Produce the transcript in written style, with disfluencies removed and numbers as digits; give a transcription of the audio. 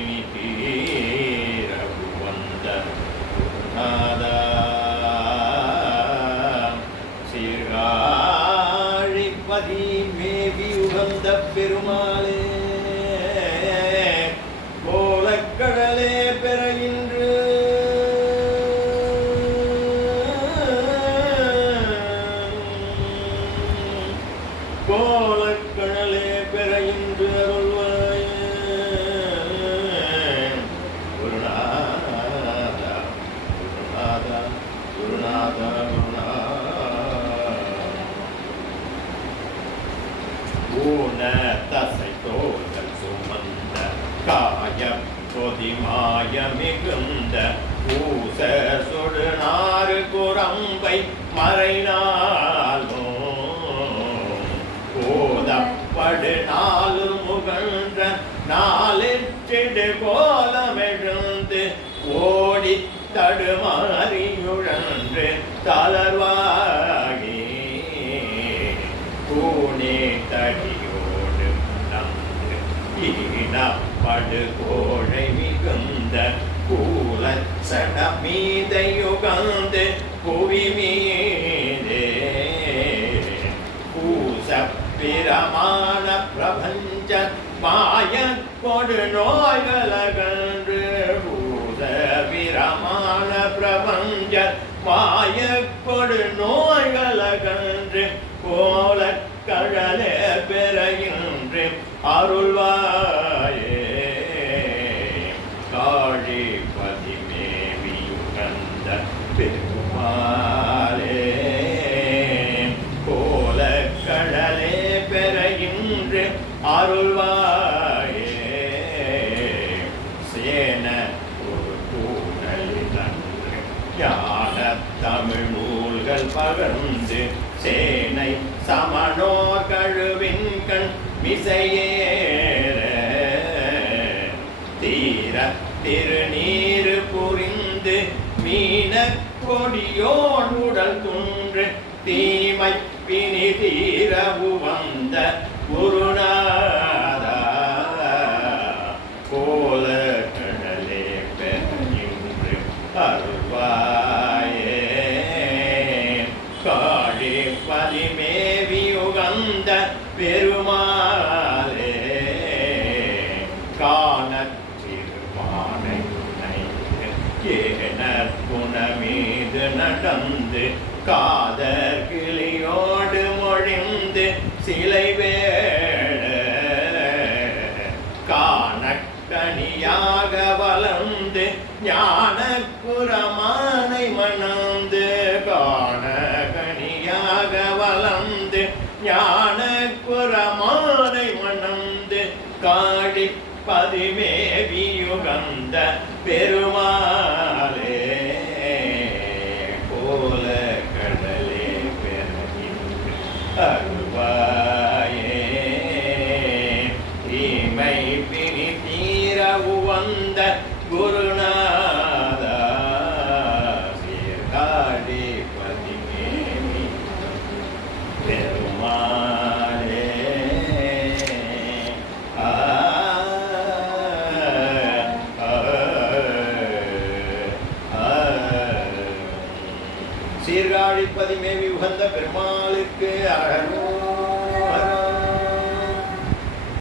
பிணி தீரவு வந்த நாதா சீர்காழிப்பதி மேவி உகந்த பெருமாளே கோலக்கடலே பெறையின்று கோலக்கடலே பெறையின்று அருள்வாய குருநாதா குருநாதா குருநாதா ஊன தசை தோல்கள் சுமந்த காய பொதிமாய மிகுந்த ஊச சுடுநாறு குரம்பை மறைநாளோ போதப்படு நாலு முகன்ற நாளிற்றிடு கோலமெழுந்து ஓடி தடுமாறியுழன்று தளர்வாகி பூனே தடியோடு நன்று ஈனப்படு கோழை மிகுந்த கூலச்சட மீதையுகந்து புவி மீதே பூச பிரமாண பிரபஞ்ச மாய கொடு நோய்களகன்று பூச பிரமாண பிரபஞ்ச மாய கொடு நோய்களகன்று கோல கடலே பெறையின்று அருள்வாயே காழி பதிமேவியுகந்த பெருமாளே கோல கடலே பெறையின்று அருள்வாயே சேன ஒரு கூடலிதன்று ஞான தமிழ் நூல்கள் பகர்ந்து சேனை சமணோர் கழுவின் கண் மிசையேற தீர திருநீரு புரிந்து மீன கொடியோன் உடல் துன்று தீமை பிணி தீரவு வந்த குருநாதா கோல கடலே பெற்று அருள்வாயே காழி பதிமேவி உகந்த பெருமாளே காணச்சிறுபானை ஏனர் குணமீது நடந்து காதர் கிளியோடு மொழிந்து சிலை வேட காணக்கணியாக வளர்ந்து ஞான குரமானை மணந்து காணகணியாக வளர்ந்து ஞான குரமானை மணந்து காழி பதிமேவியுகந்த பெருமாளே கோல கடலே பெருகின்று அருள்வாயே தீமை பிணி தீரவு வந்த குருநாதா சீர்காழி பதிமேவி பெருமாளே சீர்காழி பதிமேவி உகந்த பெருமாளுக்கு அழகோ